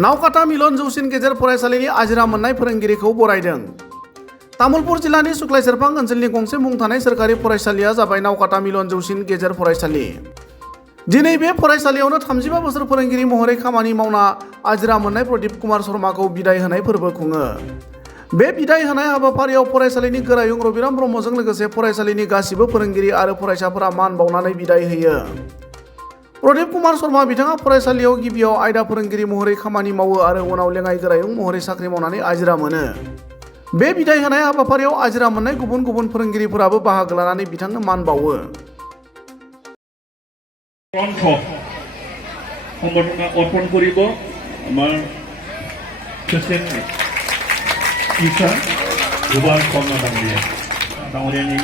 नावकाटा मिलन जौसिन गेजेर फरायसालिनि आजिरा मोननाय फोरोंगिरिखौ बरायदों। तामुलपुर जिल्लानि सुक्लाय सेरफां ओनसोलनि गंसे मुं थानाय सोरखारि फरायसालिया जाबाय नावकाटा मिलन जौसिन गेजेर फरायसालि। दिनै बे फरायसालियावनो 35 बोसोर फोरोंगिरि महरै खामानि मावना आजिरा मोननाय प्रदीप कुमार शर्माखौ बिदाय होनाय फोरबो खुङो। बे बिदाय होनाय हाबाफारियाव फरायसालिनि गोरायुं रबिराम ब्रह्मजों लोगोसे फरायसालिनि गासिबो फोरोंगिरि आरो फरायसाफोरा मान बावनानै बिदाय होयो। प्रदीप कुमार शर्मा बिथाङा फरायसालियाव गिबियाव आयदा फोरोंगिरि महरै खामानि मावो आरो उनाव लेङाइ गोरायुं महरै साख्रि मावनानै आजिरा मोनो। बे बिदाय होनाय हाबाफारियाव आजिरा मोननाय गुबुन गुबुन फोरोंगिरिफोराबो बाहागो लानानै बिथांनो मान बावो। সম্বৰ্ধনা অৰ্পণ কৰিব আমাৰ প্ৰেচিডেণ্ট ইছা গোপাল শৰ্মা ডাঙৰীয়ানী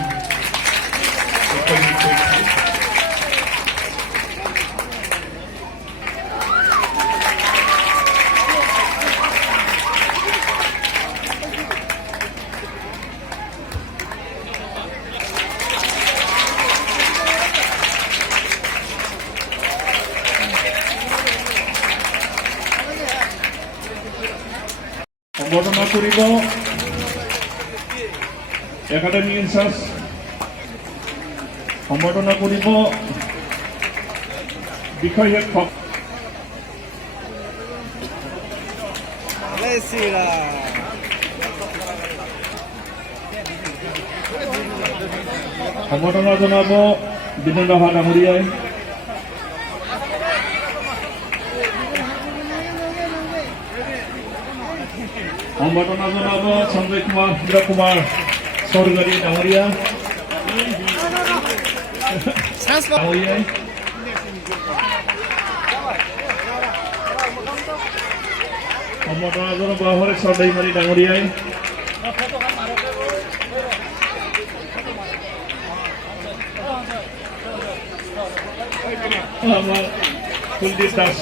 সম্বৰ্ধনা কৰিব একাডেমি ইনচাৰ্জ, সম্বৰ্ধনা কৰিব বিষয় শিক্ষক, সম্বৰ্ধনা জনাব বিজেন্দ্ৰ ভা ডাঙৰীয়াই, সম্বৰ্ধনা জনাব সঞ্জয় কুমাৰ ইন্দ্ৰ কুমাৰ চৌধুৰী ডাঙৰীয়া ডাঙৰীয়াই, সম্বৰ্ধনা জনাব হৰেশ চৌধুৰী ডাঙৰীয়াই, আমাৰ কুলদীপ দাস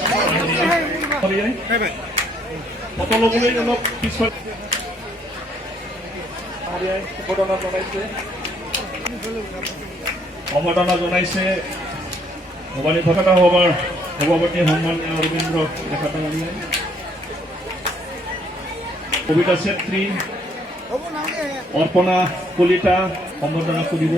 ডাঙৰীয়াই, সকলোবোৰে অলপ পিছত সম্বৰ্ধনা জনাইছে ভৱানী ভকতা সভাৰ সভাপতি সন্মানীয় ৰবীন্দ্ৰ ডেকা ডাঙৰীয়াই, কবিতা চেত্ৰী, অৰ্পণা কলিতা সম্বৰ্ধনা কৰিব।